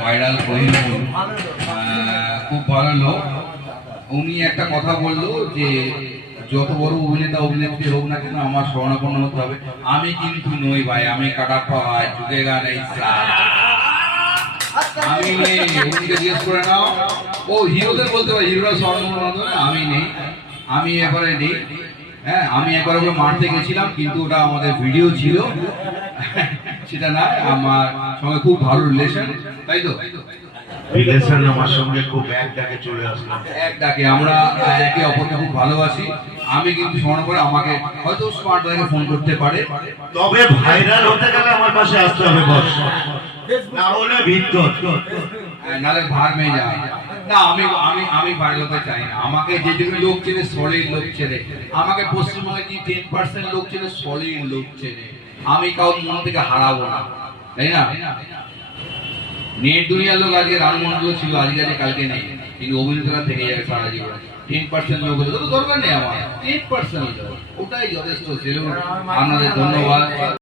Viral Kohinoor খুব ভালো লোক। উনি একটা কথা বললো যে যত বড় অভিনেতা অভিনেত্রী হোক না কেন আমার শরণাপন্ন হতে হবে। আমি কিন্তু নই ভাই, আমি কাটাপ্পা ভাই, ঝুঁকেগা নেই আমি নেই। উনিকে জিজ্ঞেস করে নাও, ও হিরোদের বলতে পারে হিরোরা শরণাপন্ন, আমি নেই, আমি এবারে নেই। হ্যাঁ, আমি একবার ওকে মারতে গেছিলাম কিন্তু ওটা আমাদের ভিডিও ছিল, সেটা না। আমার সঙ্গে খুব ভালো রিলেশন, তাই তো? রিলেশন আমার সঙ্গে খুব এক ডাকে চলে আসলাম, এক ডাকে আমরা একে অপরকে খুব ভালোবাসি। আমি কিন্তু স্মরণ করে আমাকে হয়তো স্মার্ট থেকে ফোন করতে পারে, তবে ভাইরাল হতে গেলে আমার পাশে আসতে হবে বস, না হলে ভিতর নালে ভার মেয়ে যায় না। আমি আমি আমি ভাইরাল হতে চাই না। আমাকে যেটুকু লোক চেনে সলিড লোক চেনে, আমাকে পশ্চিমবঙ্গে যে 10% লোক চেনে সলিড লোক চেনে। আমি কাউ মন থেকে হারাবো না, তাই না? নেট দুনিয়ার লোক আজকে রানমন্ডল ছিল, আজকে আছে কালকে নেই, কিন্তু অভিনেতারা থেকে যাবে সারা জীবন। 10% লোক হলে তো দরকার নেই আমার, 10% ওটাই যথেষ্ট ছিল। আপনাদের ধন্যবাদ।